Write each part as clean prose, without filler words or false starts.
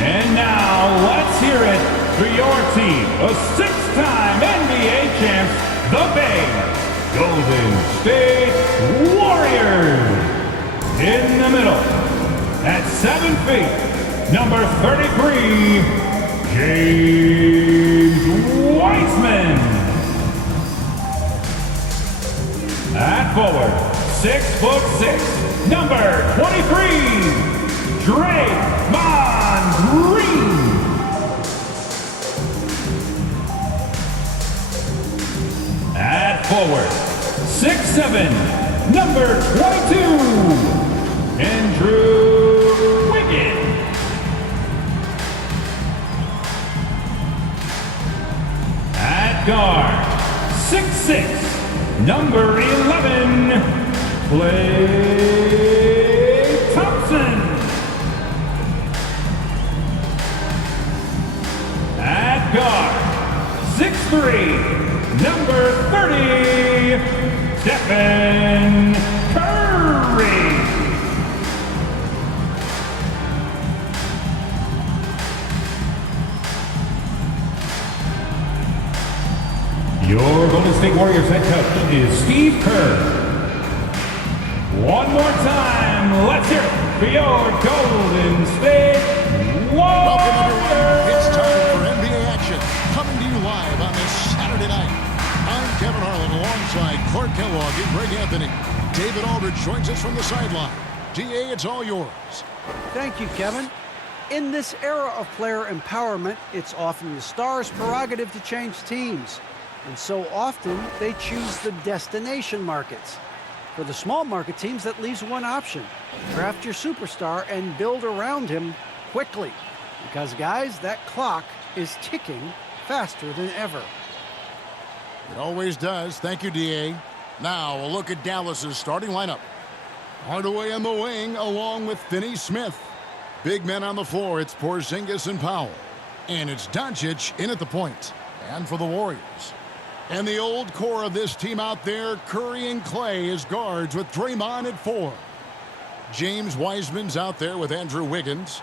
And now, let's hear it for your team, the six-time NBA champs, the Bay Golden State Warriors. In the middle, at 7 feet, number 33, James Wiseman. At forward, 6'6", number 23, Draymond Green. At forward, 6'7", number 22, Andrew Wiggins. At guard, 6'6", number 11, Klay Thompson. At guard, 6'3", number 30, Stephen Curry. Your Golden State Warriors head coach is Steve Kerr. One more time, let's hear it for your Golden State Warriors. Welcome everyone, it's time for NBA action, coming to you live on this Saturday night. I'm Kevin Harlan alongside Clark Kellogg and Greg Anthony. David Aldridge joins us from the sideline. DA, it's all yours. Thank you, Kevin. In this era of player empowerment, it's often the star's prerogative to change teams. And so often, they choose the destination markets. For the small market teams, that leaves one option. Draft your superstar and build around him quickly. Because, guys, that clock is ticking faster than ever. It always does. Thank you, DA. Now, a look at Dallas's starting lineup. Hardaway on the wing, along with Finney-Smith. Big men on the floor, it's Porzingis and Powell. And it's Doncic in at the point. And for the Warriors. And the old core of this team out there, Curry and Klay as guards with Draymond at 4. James Wiseman's out there with Andrew Wiggins.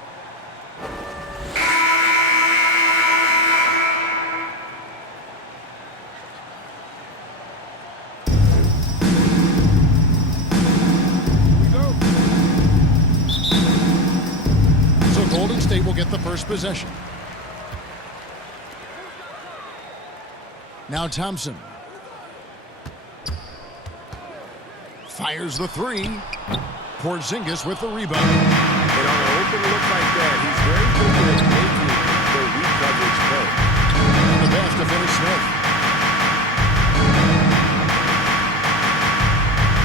So Golden State will get the first possession. Now Thompson. Fires the three. Porzingis with the rebound. And on an open look like that, he's very good at making the weak coverage play. And the pass to Finney-Smith.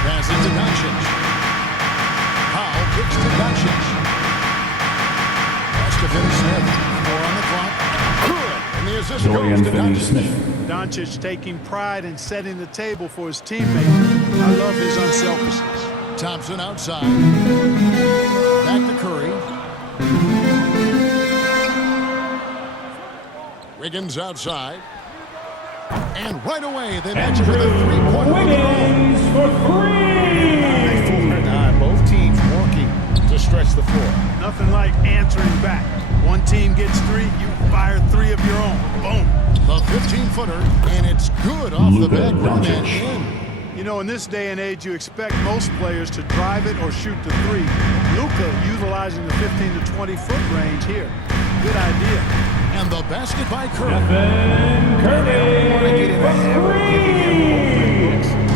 Pass it to Doncic. Powell kicks to Doncic. Pass to Finney-Smith. 4 on the clock. And the assist goes to Doncic. Doncic taking pride in setting the table for his teammates. I love his unselfishness. Thompson outside. Back to Curry. Wiggins outside. And right away, they match it with a three-point Wiggins for three. Both teams working to stretch the floor. Nothing like answering back. One team gets 3, you fire 3 of your own. Boom. The 15-footer, and it's good off the back rim and in. You know, in this day and age, you expect most players to drive it or shoot the 3. Luka utilizing the 15 to 20-foot range here. Good idea. And the basket by Curry. Stephen Curry for three.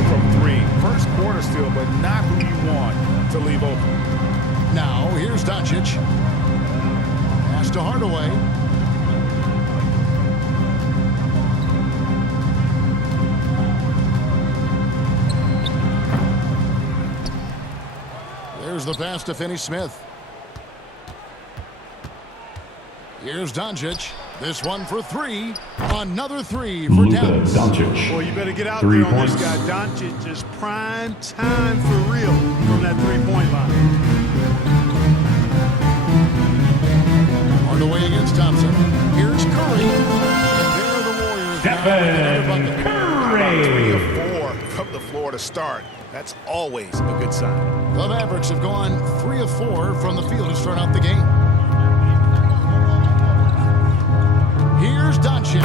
From 3. First quarter still, but not who you want to leave open. Now, here's Doncic. Pass to Hardaway. There's the pass to Finney-Smith. Here's Doncic. This one for 3. Another 3 for Dallas. Doncic. Boy, you better get out 3 there on points. this guy. Doncic is prime time for real from that 3-point line. Hardaway against Thompson. Here's Curry. And there are the Warriors. Stephen Curry. 3 of 4 from the floor to start. That's always a good sign. The Mavericks have gone 3 of 4 from the field to start out the game. Here's Doncic.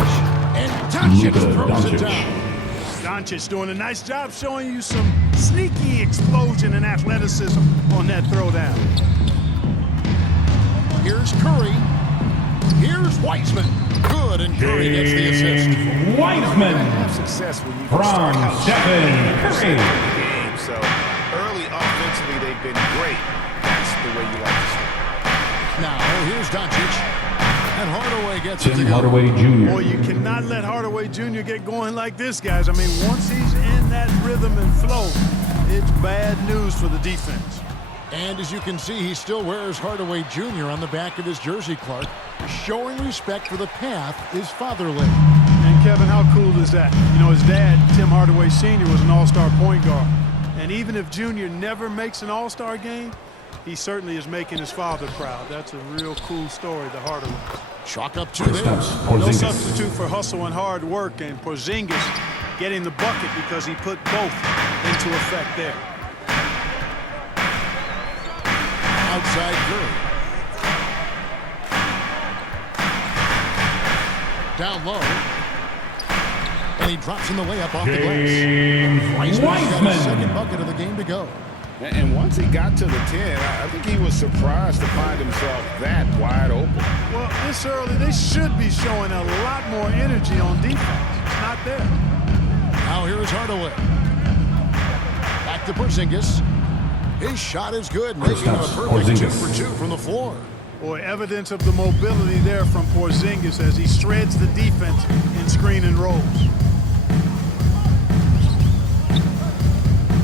And Doncic Luka throws it Doncic. down. Doncic doing a nice job showing you some sneaky explosion and athleticism on that throwdown. Here's Curry. Here's Wiseman. Good, and Curry gets the assist. Wiseman Have success when you from start out Stephen Curry. game. So early offensively, they've been great. That's the way you like to start. Now, here's Doncic. And Hardaway gets it to Tim go. Hardaway Boy, Jr. you cannot let Hardaway Jr. get going like this, guys. I mean, once he's in that rhythm and flow, it's bad news for the defense. And as you can see, he still wears Hardaway Jr. on the back of his jersey, Clark. Showing respect for the path his father laid. And Kevin, how cool is that? You know, his dad, Tim Hardaway Sr., was an all-star point guard. And even if Junior never makes an all-star game, he certainly is making his father proud. That's a real cool story, the Hardaway. Chalk up to there. Kristaps No Porzingis. substitute for hustle and hard work, and Porzingis getting the bucket because he put both into effect there. Outside Curry. Down low. And he drops in the layup off the glass. James Wiseman's got his second Wiseman. bucket of the game to go. And once he got to the 10, I think he was surprised to find himself that wide open. Well, this early, they should be showing a lot more energy on defense. It's not there. Now here is Hardaway. Back to Porzingis. His shot is good, making him a Kristaps perfect 2 Porzingis. for 2 from the floor. Boy, evidence of the mobility there from Porzingis as he shreds the defense in screen and rolls.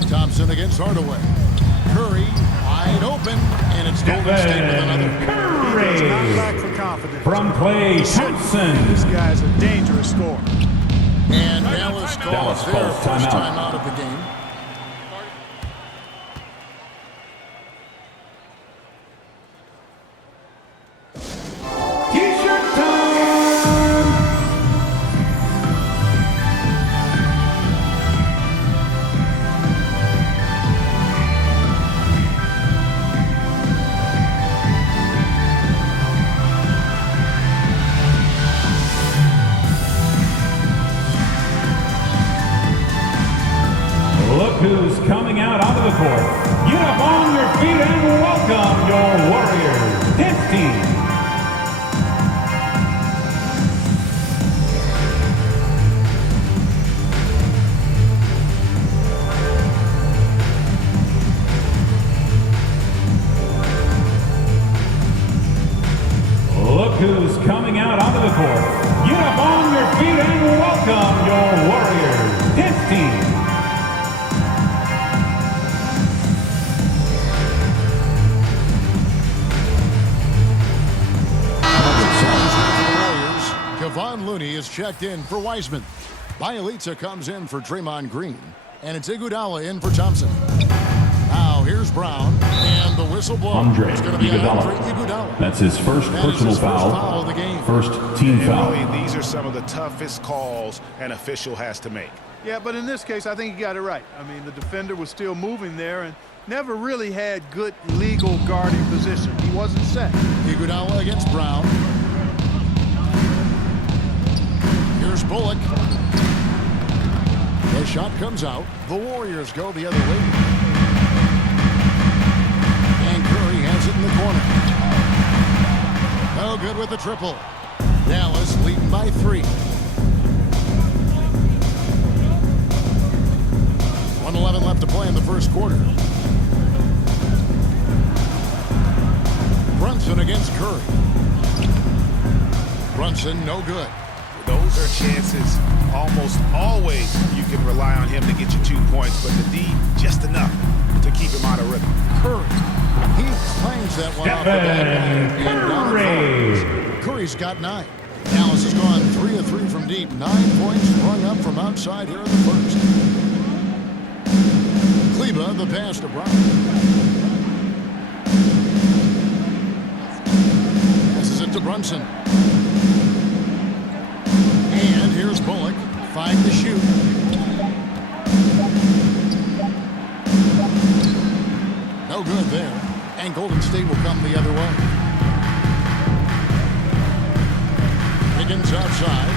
Thompson against Hardaway. Curry wide open, and it's Golden State with another. He does not lack for confidence. From Klay Thompson. This guy's a dangerous scorer. And Dallas calls Dallas their calls first timeout. timeout of the game. T-shirt time. Look who's coming out onto the court. Get up on your feet and welcome your Warriors. His team. Look who's coming out onto the court. Get up on your feet and welcome your Warriors. His team. Warriors. Kevon Looney is checked in for Wiseman. Bielitsa comes in for Draymond Green. And it's Iguodala in for Thompson. Now here's Brown. And the whistle blows. Andre It's going to be Andre Iguodala. Iguodala. That's his first That is personal his first foul. foul of the game. First team And foul. really, these are some of the toughest calls an official has to make. Yeah, but in this case, I think he got it right. I mean, the defender was still moving there and never really had good legal guarding position. He wasn't set. Iguodala against Brown. Here's Bullock. The shot comes out. The Warriors go the other way. And Curry has it in the corner. No good with the triple. Dallas leading by 3. 1:11 left to play in the first quarter. Brunson against Curry. Brunson, no good. Those are chances almost always you can rely on him to get you 2 points, but the D, just enough to keep him out of rhythm. Curry. He claims that one off the back. And down it Curry. falls. Curry's got 9. Dallas has gone 3 of 3 from deep. 9 points sprung up from outside here in the first. Kleba, the pass to Brown. Passes it to Brunson. And here's Bullock. 5 to shoot. No good there. And Golden State will come the other way. Wiggins outside.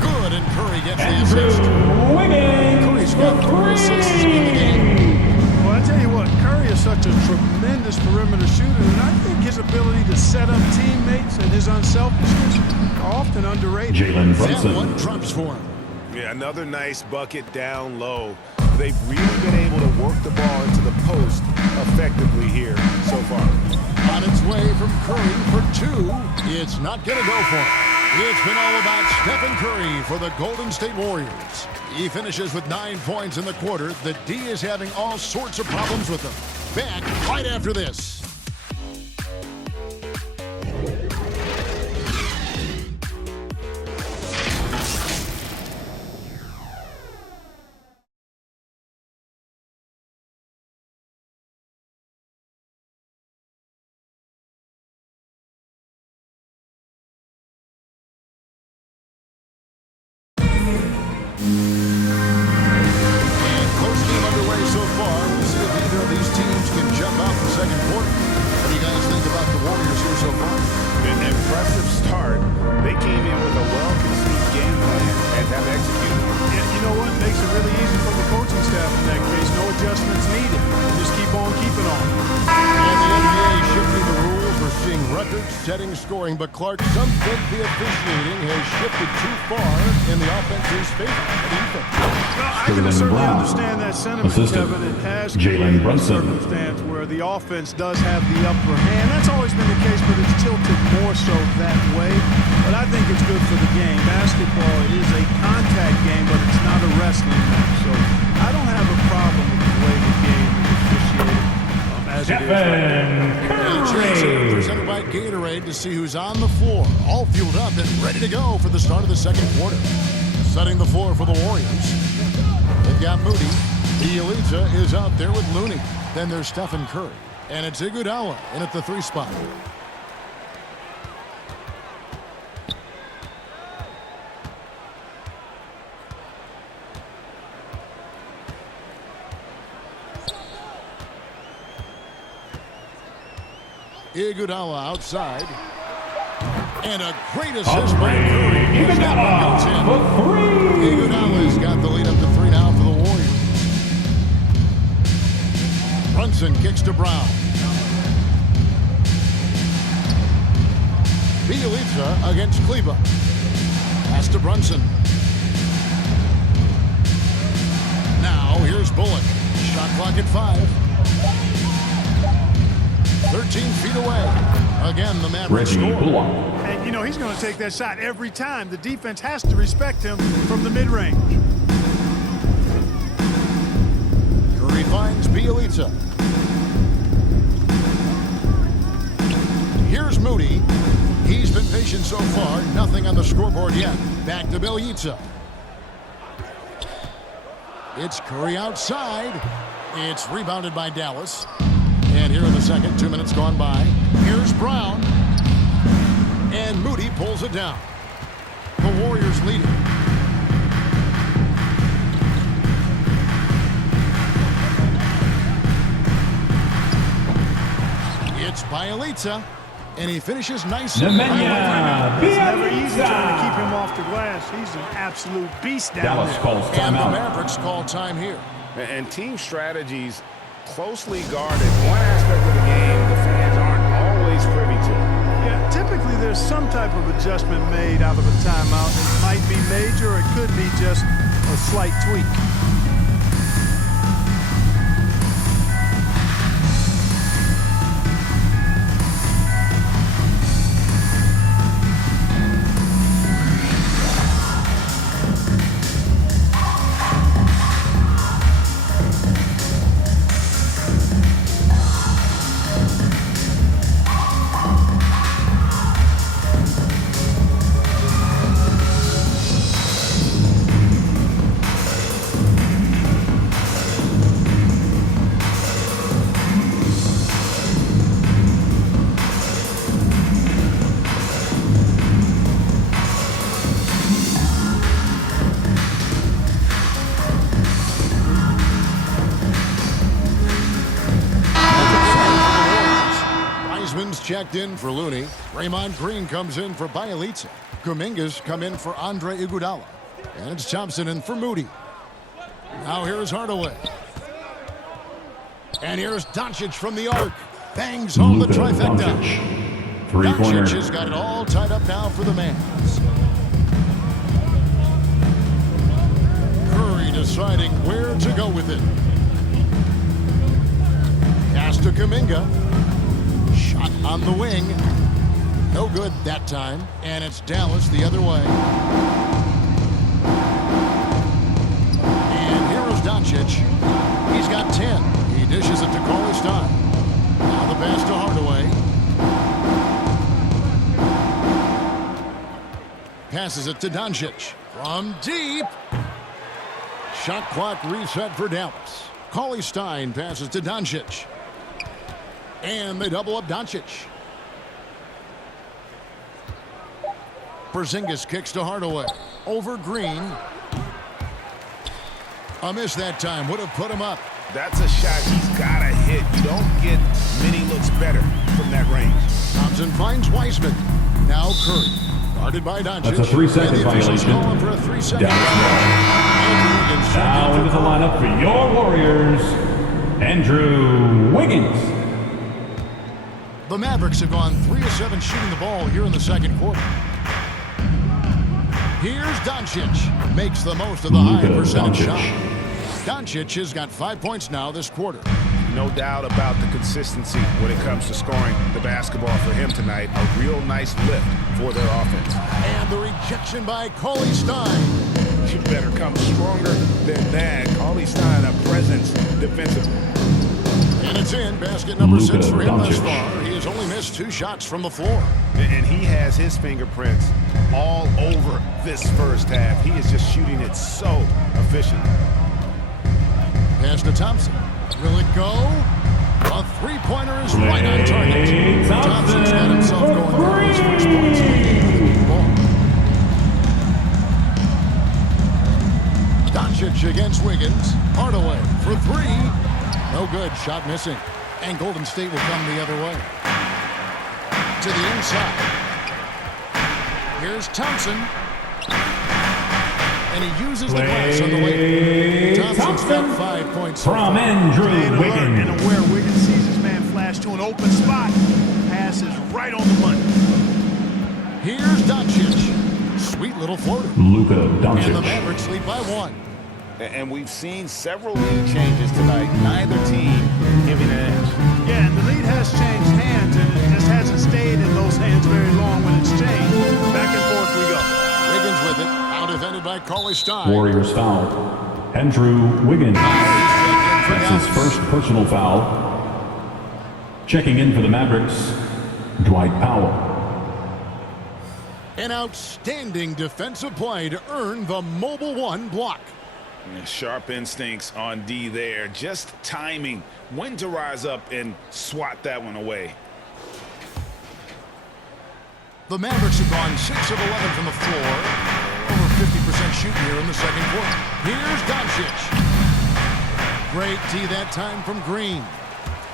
Good, and Curry gets the assist. Curry's got 3 assists in the game. Well, I tell you what, Curry is such a tremendous perimeter shooter, and I think his ability to set up teammates and his unselfishness are often underrated. Jalen That Brunson. one drops for him. Yeah, another nice bucket down low. They've really been able to work the ball into the post effectively here so far. On its way from Curry for 2. It's not going to go for him. It's been all about Stephen Curry for the Golden State Warriors. He finishes with 9 points in the quarter. The D is having all sorts of problems with him. Back right after this. Setting scoring, but Clark, some think the officiating has shifted too far in the offense's favor. What do you think? Well, I can certainly understand that sentiment, Assistant. Kevin. It has Jalen created a Brunson. circumstance where the offense does have the upper hand. That's always been the case, but it's tilted more so that way. But I think it's good for the game. Basketball is a contact game, but it's not a wrestling match. So I don't have a problem with the way the game is officiated as it is right now. Presented by Gatorade to see who's on the floor, all fueled up and ready to go for the start of the second quarter. Setting the floor for the Warriors. They've got Moody. Bielitsa is out there with Looney. Then there's Stephen Curry. And it's Iguodala in at the 3 spot. Iguodala outside. And a great assist by Curry. Iguodala for 3. Iguodala's got the lead up to 3 now for the Warriors. Brunson kicks to Brown. Bielitsa against Kleba. Pass to Brunson. Now here's Bullock. Shot clock at 5. 13 feet away. Again, the Mavericks score. And, you know, he's going to take that shot every time. The defense has to respect him from the mid-range. Curry finds Bielitsa. Here's Moody. He's been patient so far. Nothing on the scoreboard yet. Back to Bielitsa. It's Curry outside. It's rebounded by Dallas. And here in the second, 2 minutes gone by. Here's Brown. And Moody pulls it down. The Warriors leading. It's Bielitsa. And he finishes nicely. It's never easy trying to keep him off the glass. He's an absolute beast down Dallas there. calls And the timeout. Mavericks call time here. And team strategies closely guarded. One aspect of the game the fans aren't always privy to. Yeah, typically there's some type of adjustment made out of a timeout. It might be major, or it could be just a slight tweak. checked in for Looney. Draymond Green comes in for Bielitsa. Kuminga's come in for Andre Iguodala. And it's Thompson in for Moody. Now here's Hardaway. And here's Doncic from the arc. Bangs home the trifecta. Doncic. Three-pointer. Doncic has got it all tied up now for the Mavs. Curry deciding where to go with it. Pass to Kuminga. Shot on the wing. No good that time. And it's Dallas the other way. And here is Doncic. He's got 10. He dishes it to Cauley-Stein. Now the pass to Hardaway. Passes it to Doncic. From deep. Shot clock reset for Dallas. Cauley-Stein passes to Doncic. And they double up Doncic. Porzingis kicks to Hardaway. Over Green. A miss that time. Would have put him up. That's a shot he's got to hit. You don't get many looks better from that range. Thompson finds Wiseman. Now Curry. Guarded by Doncic. That's a 3-second violation. For a 3-second Now into the lineup for your Warriors, Andrew Wiggins. The Mavericks have gone 3 of 7 shooting the ball here in the second quarter. Here's Doncic. Makes the most of the high percentage shot. Doncic has got 5 points now this quarter. No doubt about the consistency when it comes to scoring the basketball for him tonight. A real nice lift for their offense. And the rejection by Cauley-Stein. You better come stronger than that. Cauley-Stein, a presence defensively. And it's in. Basket number 6 for him thus far. He has only missed 2 shots from the floor. And he has his fingerprints all over this first half. He is just shooting it so efficient. Pass to Thompson. Will it go? A three-pointer is right on target. Thompson's got himself going for his first points in the game. Doncic against Wiggins. Hardaway for 3. No good. Shot missing. And Golden State will come the other way. To the inside. Here's Thompson. And he uses the glass on the way. Thompson's got 5 points. From Andrew Wiggins. And aware Wiggins sees his man flash to an open spot. Pass is right on the money. Here's Doncic. Sweet little floater. Luka Doncic. And the Mavericks lead by 1. And we've seen several lead changes tonight. Neither team giving an edge. Yeah, and the lead has changed hands, and it just hasn't stayed in those hands very long when it's changed. Back and forth we go. Wiggins with it. Out defended by Cauley-Stein. Warriors foul. Andrew Wiggins. That's his first personal foul. Checking in for the Mavericks, Dwight Powell. An outstanding defensive play to earn the Mobile 1 block. Sharp instincts on D there. Just timing when to rise up and swat that one away. The Mavericks have gone 6 of 11 from the floor. Over 50% shooting here in the second quarter. Here's Doncic. Great D that time from Green.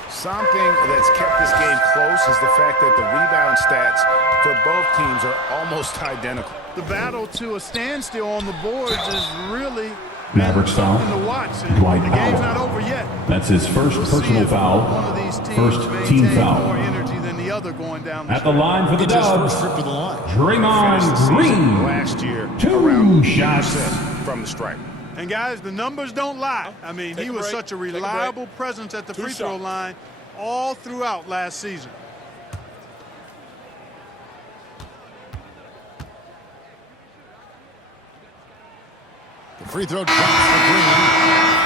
Something that's kept this game close is the fact that the rebound stats for both teams are almost identical. The battle to a standstill on the boards is really Mavericks foul. to watch. Dwight the game's Powell. not over yet. That's his first personal foul. One of these teams First team maintain foul. more energy than the other going down the At the line for the It's his Dubs, first trip to the line. Draymond Green. Last year, 2 around shots. 50% from the stripe. And guys, the numbers don't lie. I mean, he was such a reliable presence at the free throw line all throughout last season. The free throw drops for Green.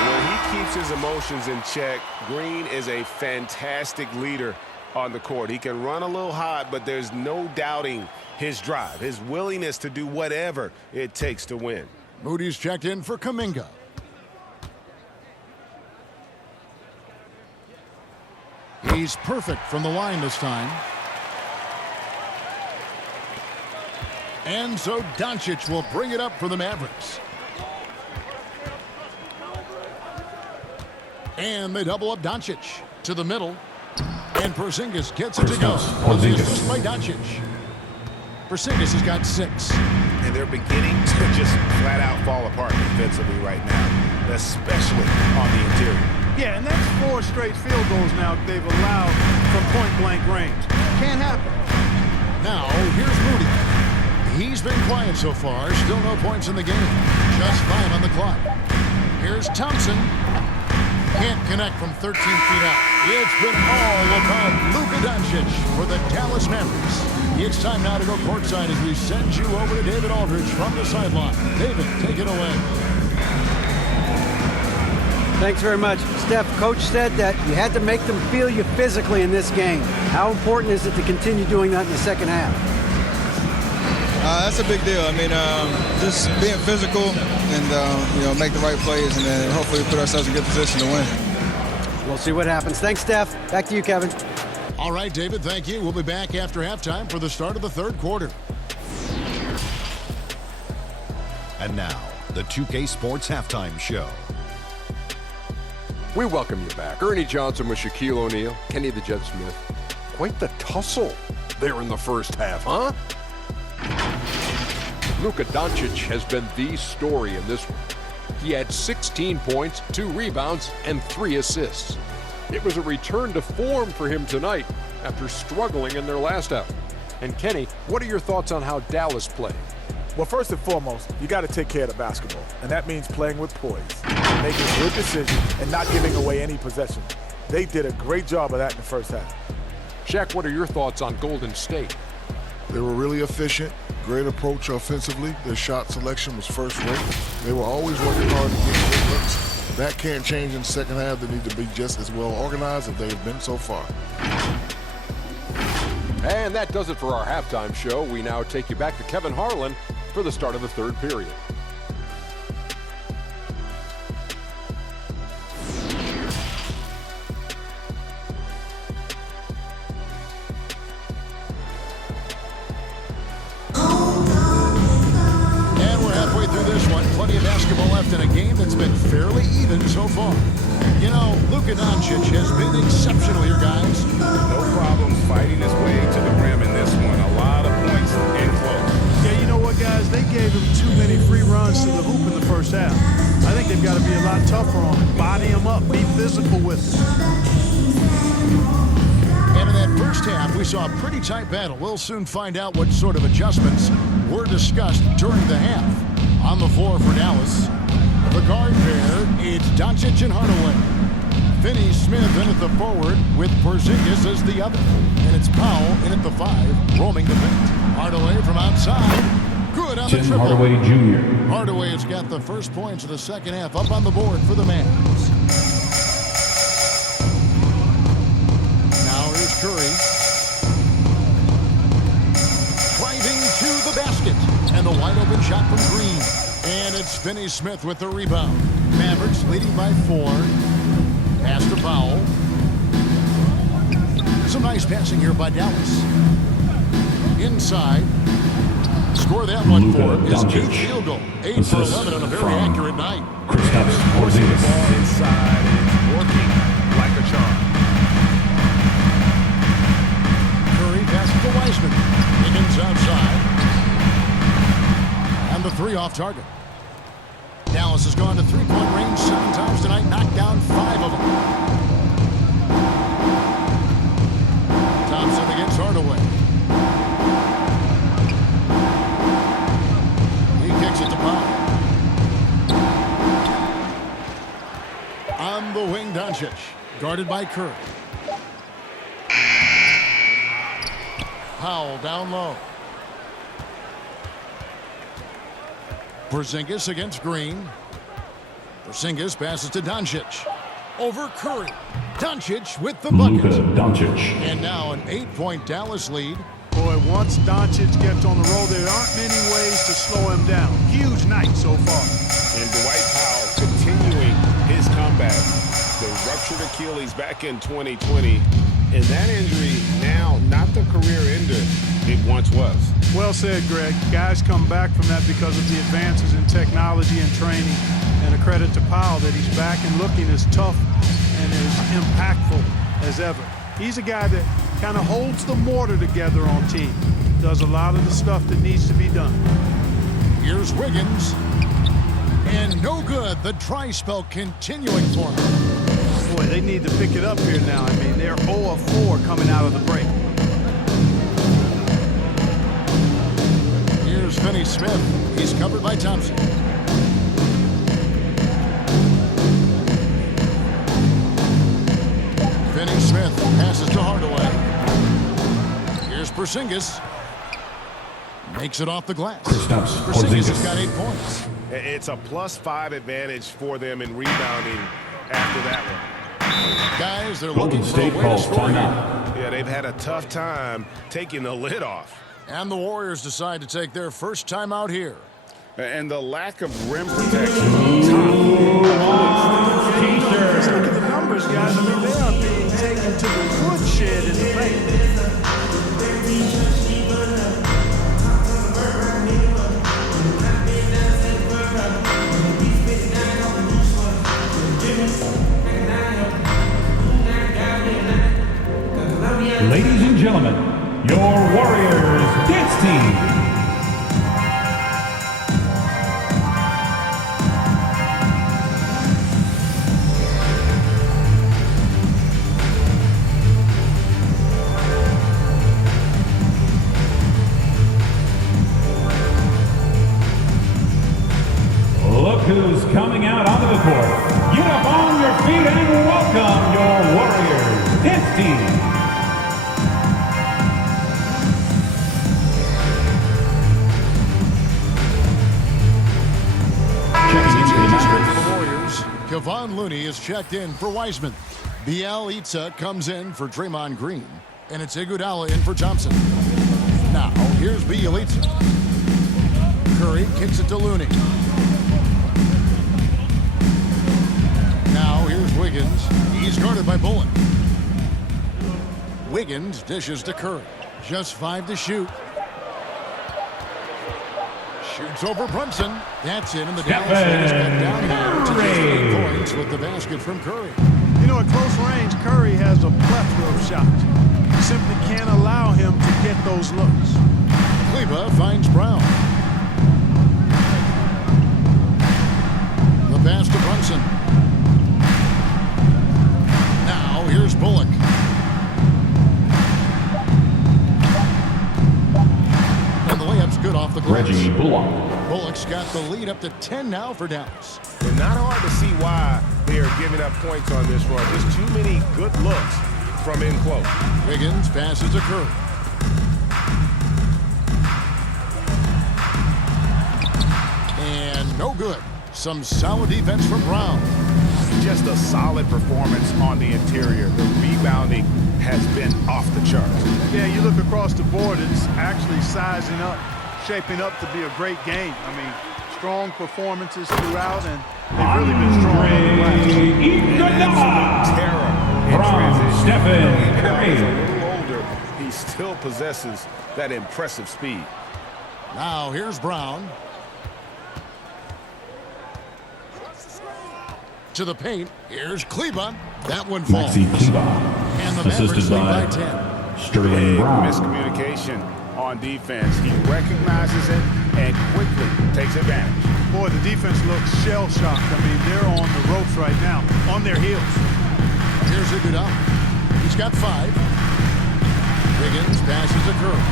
When he keeps his emotions in check, Green is a fantastic leader on the court. He can run a little hot, but there's no doubting his drive, his willingness to do whatever it takes to win. Moody's checked in for Kuminga. He's perfect from the line this time. And so Doncic will bring it up for the Mavericks. And they double up Doncic to the middle. And Porzingis gets it to go. Porzingis. By Doncic. Porzingis has got 6. And they're beginning to just flat out fall apart defensively right now, especially on the interior. Yeah, and that's 4 straight field goals now they've allowed from point-blank range. Can't happen. Now, here's Moody. He's been quiet so far. Still no points in the game. Just 5 on the clock. Here's Thompson. Can't connect from 13 feet out. It's been all about Luka Doncic for the Dallas Mavericks. It's time now to go courtside as we send you over to David Aldridge from the sideline. David, take it away. Thanks very much. Steph, Coach said that you had to make them feel you physically in this game. How important is it to continue doing that in the second half? That's a big deal. I mean, just being physical and, make the right plays and then hopefully put ourselves in a good position to win. We'll see what happens. Thanks, Steph. Back to you, Kevin. All right, David, thank you. We'll be back after halftime for the start of the third quarter. And now, the 2K Sports Halftime Show. We welcome you back. Ernie Johnson with Shaquille O'Neal, Kenny the Jet Smith. Quite the tussle there in the first half, huh? Luka Doncic has been the story in this one. He had 16 points, 2 rebounds, and 3 assists. It was a return to form for him tonight after struggling in their last out. And Kenny, what are your thoughts on how Dallas played? Well, first and foremost, you got to take care of the basketball, and that means playing with poise, making good decisions, and not giving away any possession. They did a great job of that in the first half. Shaq, what are your thoughts on Golden State? They were really efficient, great approach offensively. Their shot selection was first rate. They were always working hard to get good looks. That can't change in the second half. They need to be just as well organized as they've been so far. And that does it for our halftime show. We now take you back to Kevin Harlan for the start of the third period. And we're halfway through this one. Plenty of basketball left in a game that's been fairly even so far. You know, Luka Doncic has been exceptional here, guys. No problems fighting his way to the rim in this one. A lot of points in close. Yeah, you know what, guys? They gave him too many free runs to the hoop in the first half. I think they've got to be a lot tougher on him. Body him up. Be physical with him. And in that first half, we saw a pretty tight battle. We'll soon find out what sort of adjustments were discussed during the half. On the floor for Dallas, the guard pair, it's Doncic and Hardaway. Finney Smith in at the forward with Porzingis as the other. And it's Powell in at the 5, roaming the paint. Hardaway from outside. Good on the Tim triple. Hardaway Jr. Hardaway has got the first points of the second half up on the board for the Mavs. Now here's Curry. Driving to the basket. And the wide open shot from Green. And it's Finney Smith with the rebound. Mavericks leading by 4. Pass to Powell. Some nice passing here by Dallas. Inside. Score that one for his 8th field goal. 8 for 11 on a very accurate night. Kristaps Forcing the Porzingis. ball inside and working like a charm. Curry passes to Wiseman. Higgins outside. And the 3 off target. Dallas has gone to 3-point range 7 times tonight, knocked down 5 of them. Thompson against Hardaway. He kicks it to Powell. On the wing, Doncic, guarded by Curry. Powell down low. Porzingis against Green. Porzingis passes to Doncic. Over Curry. Doncic with the bucket. Luka Doncic. And now an 8-point Dallas lead. Boy, once Doncic gets on the roll, there aren't many ways to slow him down. Huge night so far. And Dwight Powell continuing his comeback. The ruptured Achilles back in 2020. And that injury now not the career ender it once was. Well said, Greg. Guys come back from that because of the advances in technology and training. And a credit to Powell that he's back and looking as tough and as impactful as ever. He's a guy that kind of holds the mortar together on team. Does a lot of the stuff that needs to be done. Here's Wiggins. And no good. The dry spell continuing for him. Boy, they need to pick it up here now. I mean, they're 0 of 4 coming out of the break. Here's Finney Smith. He's covered by Thompson. Finney Smith passes to Hardaway. Here's Porzingis. Makes it off the glass. Porzingis has got 8 points. It's a +5 advantage for them in rebounding after that one. Guys, they're looking for a way to score here. Yeah, they've had a tough time taking the lid off. And the Warriors decide to take their first time out here. And the lack of rim protection. Let's look at the numbers, guys. I mean, they are being taken to the woodshed in the paint. Ladies and gentlemen, your Warriors dance team. Look who's coming out onto the court. Get up on your feet and welcome your Warriors dance team. Kevon Looney is checked in for Wiseman. Bielitsa comes in for Draymond Green. And it's Iguodala in for Thompson. Now, here's Bielitsa. Curry kicks it to Looney. Now, here's Wiggins. He's guarded by Bullock. Wiggins dishes to Curry. Just 5 to shoot. Shoots over Brunson. That's in, and the Dallas Raiders cut down here to just 8 points with the basket from Curry. You know, at close range, Curry has a plethora of shots. You simply can't allow him to get those looks. Kleba finds Brown. The pass to Brunson. Now, here's Bullock. Good off the glass. Reggie Bullock. Bullock's got the lead up to 10 now for Dallas. And not hard to see why they are giving up points on this run. Just too many good looks from in close. Wiggins passes to Curry. And no good. Some solid defense from Brown. Just a solid performance on the interior. The rebounding has been off the charts. Yeah, you look across the board, it's actually sizing up, shaping up to be a great game. I mean, strong performances throughout, and they've really been strong on the glass. Terror in transition. Stephen Curry. He's a little older. He still possesses that impressive speed. Now here's Brown. To the paint. Here's Kleba. That one falls. Maxi Kleba. And the Mavericks lead by 10. Sterling Brown. Miscommunication on defense. He recognizes it and quickly takes advantage. Boy, the defense looks shell-shocked. I mean, they're on the ropes right now, on their heels. Here's Iguodala. He's got 5. Wiggins passes to Curry.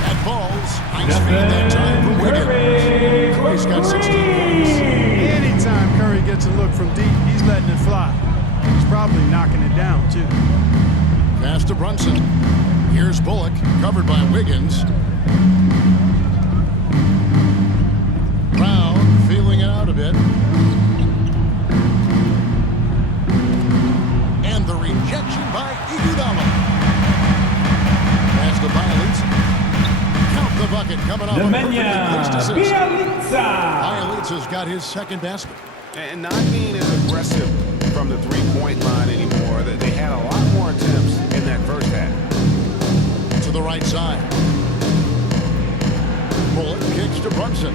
That falls. Nice feed that time from Wiggins. Curry's got 16 points. Anytime Curry gets a look from deep, he's letting it fly. He's probably knocking it down, too. Pass to Brunson. Here's Bullock, covered by Wiggins. Brown feeling it out a bit. And the rejection by Iguodala. Pass to Bielitsa. Count the bucket coming off a perfectly placed assist. Bielitsa's got his second basket. And not being as aggressive from the three-point line anymore. They had a lot more attempts in that first half. To the right side. Bullock kicks to Brunson.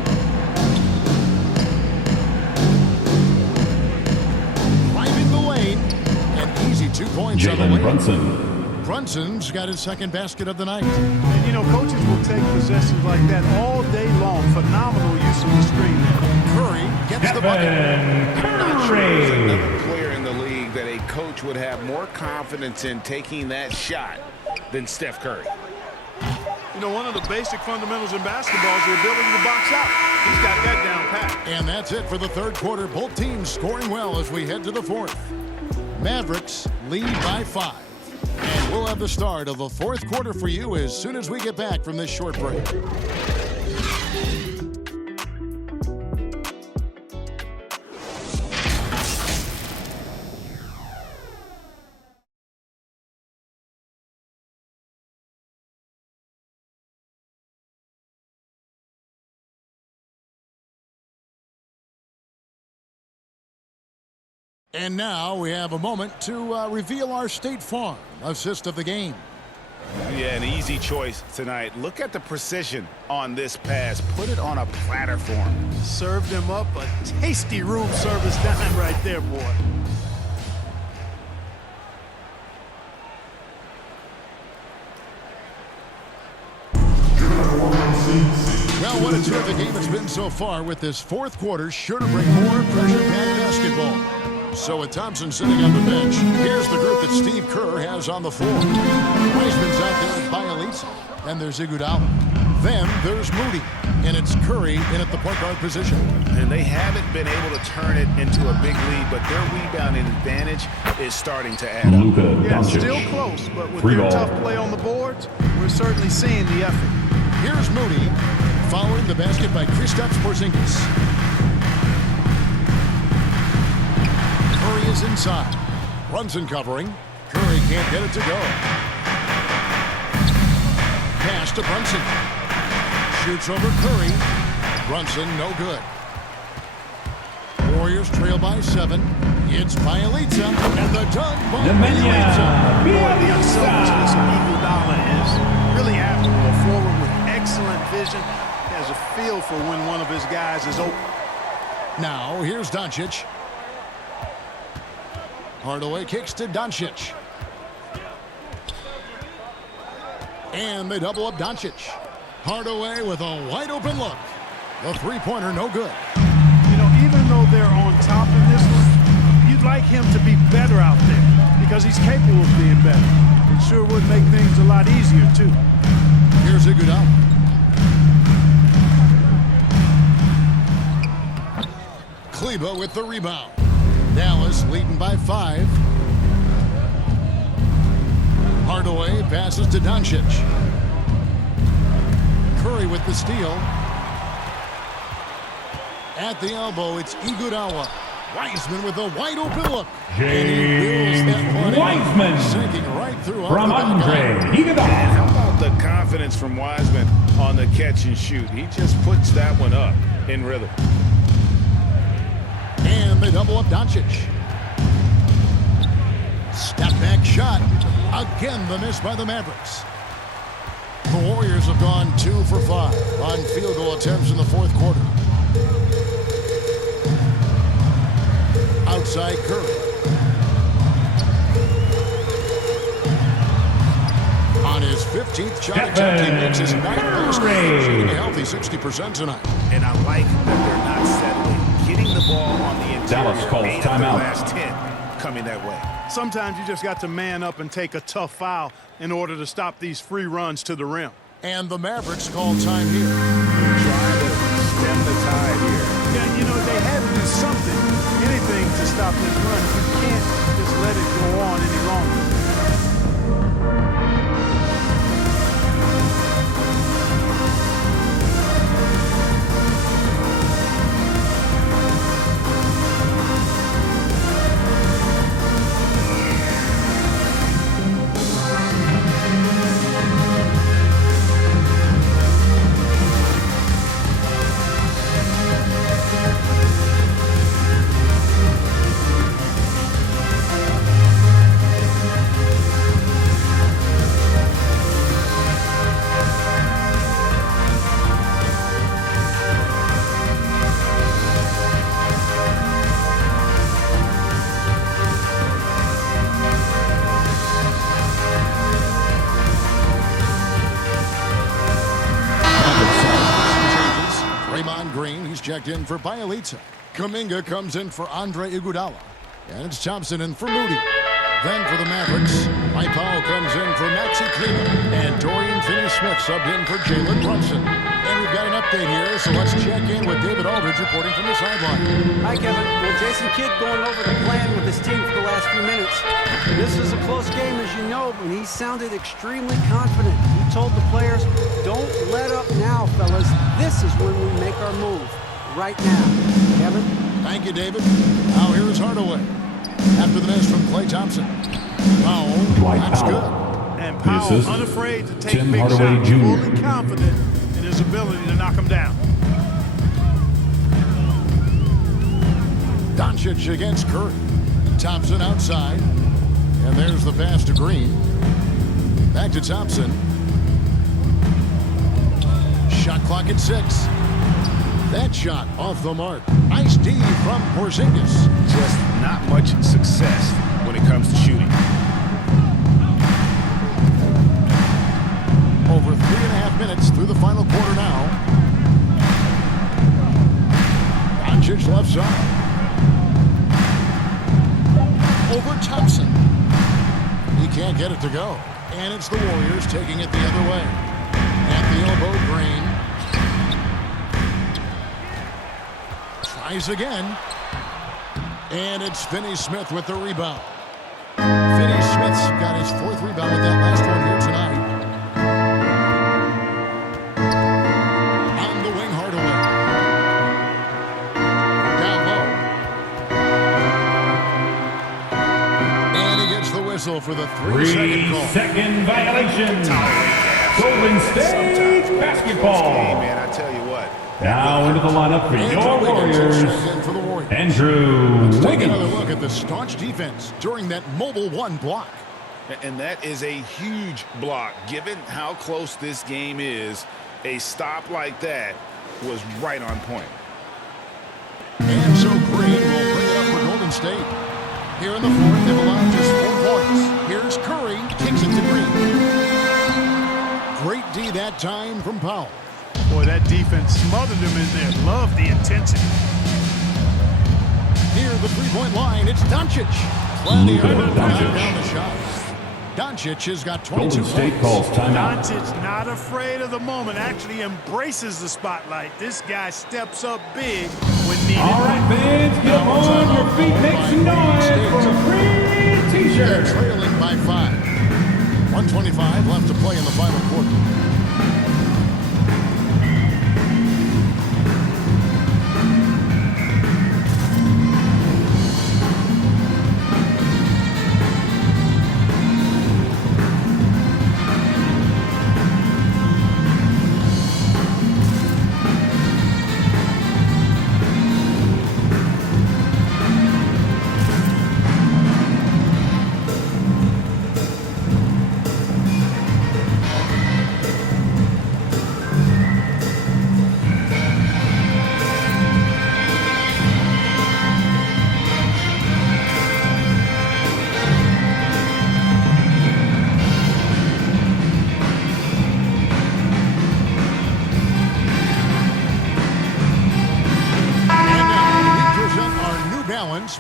Driving the lane. An easy 2 points on the way. Brunson. Brunson's got his second basket of the night. And, you know, coaches will take possessions like that all day long. Phenomenal use of the screen there. Curry gets the bucket. I'm not sure there's another player in the league that a coach would have more confidence in taking that shot than Steph Curry. You know, one of the basic fundamentals in basketball is the ability to box out. He's got that down pat. And that's it for the third quarter. Both teams scoring well as we head to the fourth. Mavericks lead by 5. And we'll have the start of the fourth quarter for you as soon as we get back from this short break. And now we have a moment to reveal our State Farm assist of the game. Yeah, an easy choice tonight. Look at the precision on this pass. Put it on a platter for him. Served him up a tasty room service dime right there, boy. Well, what a terrific game it's been so far, with this fourth quarter sure to bring more pressure-packed basketball. So with Thompson sitting on the bench, here's the group that Steve Kerr has on the floor. Wiseman's out there with Bielitsa, and there's Iguodala. Then there's Moody, and it's Curry in at the point guard position. And they haven't been able to turn it into a big lead, but their rebounding advantage is starting to add up. Yeah, still close, but with their tough play on the boards, we're certainly seeing the effort. Here's Moody, following the basket by Kristaps Porzingis. Curry is inside. Brunson covering. Curry can't get it to go. Pass to Brunson. Shoots over Curry. Brunson no good. Warriors trail by 7. It's Bielitsa, and the dunk by Bielitsa. The unselfishness of Iguodala is really admirable. Forward with excellent vision. He has a feel for when one of his guys is open. Now here's Doncic. Hardaway kicks to Doncic. And they double up Doncic. Hardaway with a wide open look. The three-pointer no good. You know, even though they're on top in this one, you'd like him to be better out there because he's capable of being better. It sure would make things a lot easier, too. Here's Iguodala. Kleba with the rebound. Dallas leading by 5. Hardaway passes to Doncic. Curry with the steal. At the elbow, it's Iguodala. Wiseman with a wide open look. James Wiseman sinking right through from Andre Iguodala. How about the confidence from Wiseman on the catch and shoot? He just puts that one up in rhythm. And they double up Doncic. Step back shot. Again, the miss by the Mavericks. The Warriors have gone 2 for 5 on field goal attempts in the fourth quarter. Outside Curry. On his 15th shot attempt, he makes his 9th basket, shooting a healthy 60% tonight. And I like that they're not settling. Getting the ball on the interior. Dallas calls timeout. Last 10 coming that way. Sometimes you just got to man up and take a tough foul in order to stop these free runs to the rim. And the Mavericks call time here. They're trying to stem the tide here. Yeah, you know, they had to do something, anything to stop this run. You can't just let it go on any longer. checked in for Bielitsa. Kuminga comes in for Andre Iguodala. And it's Thompson in for Moody. Then for the Mavericks, Mike Powell comes in for Maxi Kleber. And Dorian Finney-Smith subbed in for Jalen Brunson. And we've got an update here, so let's check in with David Aldridge reporting from the sideline. Hi, Kevin. Well, Jason Kidd going over the plan with his team for the last few minutes. This is a close game, as you know, and he sounded extremely confident. He told the players, don't let up now, fellas. This is when we make our move. Right now. Kevin? Thank you, David. Now here is Hardaway. After the miss from Klay Thompson. Powell, that's good. And Powell unafraid to take Tim big Hardaway shots, Jr. fully confident in his ability to knock him down. Doncic against Curry. Thompson outside. And there's the pass to Green. Back to Thompson. Shot clock at 6. That shot off the mark. Nice D from Porzingis. Just not much success when it comes to shooting. Over 3.5 minutes through the final quarter now. Doncic left side. Over Thompson. He can't get it to go. And it's the Warriors taking it the other way. At the elbow, Green. Tries again. And it's Finney-Smith with the rebound. Finney-Smith's got his 4th rebound with that last one here tonight. On the wing, Hardaway. Down low. And he gets the whistle for the 3-second call. 3-second violation. Golden State basketball. Man, I tell you what. Now into the lineup for your Warriors, Andrew Take another Wiggins. look at the staunch defense during that mobile 1 block. And that is a huge block. Given how close this game is, a stop like that was right on point. And so Green will bring it up for Golden State. Here in the 4th, they've allowed just 4 points. Here's Curry, kicks it to Green. Great D that time from Powell. Boy, that defense smothered him in there. Love the intensity. Near the 3-point line, it's Doncic. Plenty of room to knock Doncic. down the shot. Doncic has got 22 Golden State points. calls timeout. Doncic not afraid of the moment, actually embraces the spotlight. This guy steps up big when needed. All right, fans, get on your feet, make some noise for a free They're T-shirt. trailing by 5. 1:25 left to play in the final quarter.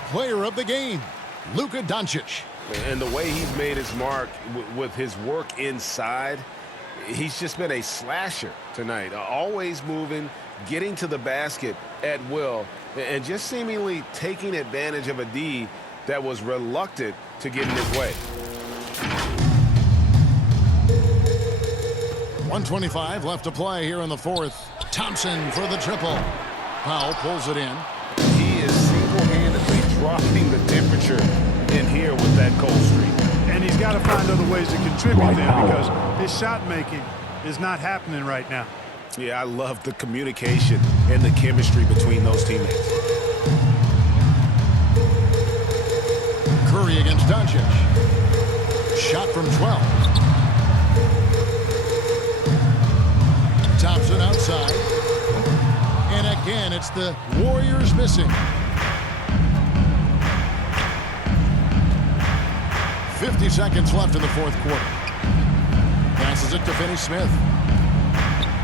Player of the game, Luka Doncic. And the way he's made his mark with his work inside, he's just been a slasher tonight. Always moving, getting to the basket at will, and just seemingly taking advantage of a D that was reluctant to get in his way. 1:25 left to play here in the 4th. Thompson for the triple. Powell pulls it in. He is single-handedly dropping the temperature in here with that cold streak. And he's got to find other ways to contribute there because his shot making is not happening right now. Yeah, I love the communication and the chemistry between those teammates. Curry against Doncic. Shot from 12. Thompson outside. And again, it's the Warriors missing. 50 seconds left in the 4th quarter. Passes it to Finney-Smith.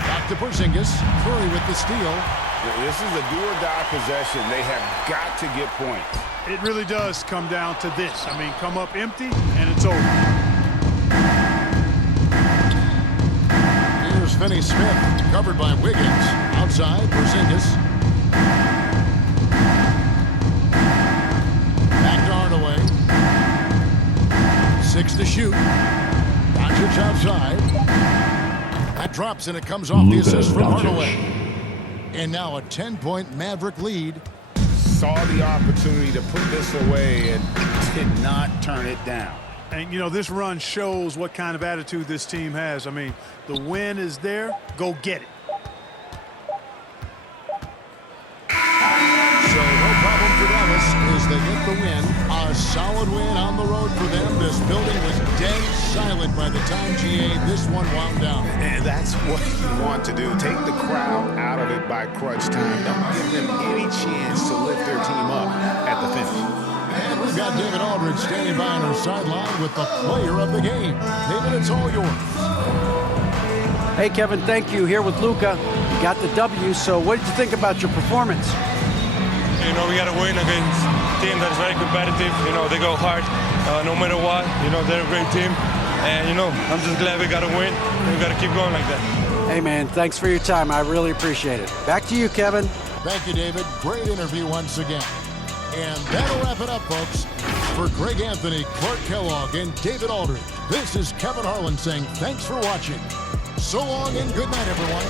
Back to Porzingis. Curry with the steal. This is a do-or-die possession. They have got to get points. It really does come down to this. I mean, come up empty, and it's over. Here's Finney Smith, covered by Wiggins. Outside, Porzingis. Back to Hardaway. 6 to shoot. Doncic outside. That drops, and it comes off the assist from Hardaway. And now a 10-point Maverick lead. Saw the opportunity to put this away and did not turn it down. And, you know, this run shows what kind of attitude this team has. I mean, the win is there. Go get it. So no problem for Dallas as they get the win. A solid win on the road for them. This building was dead silent by the time, GA, this one wound down. And that's what you want to do. Take the crowd out of it by crunch time. Don't give them any chance to lift their team up at the finish. And we've got David Aldridge standing by on our sideline with the player of the game. David, it's all yours. Hey, Kevin, thank you. Here with Luka. You got the W, so what did you think about your performance? You know, we got to win against a team that is very competitive. You know, they go hard no matter what. You know, they're a great team. And, you know, I'm just glad we got to win. And we got to keep going like that. Hey, man, thanks for your time. I really appreciate it. Back to you, Kevin. Thank you, David. Great interview once again. And that'll wrap it up, folks. For Greg Anthony, Clark Kellogg, and David Aldridge, this is Kevin Harlan saying thanks for watching. So long and good night, everyone.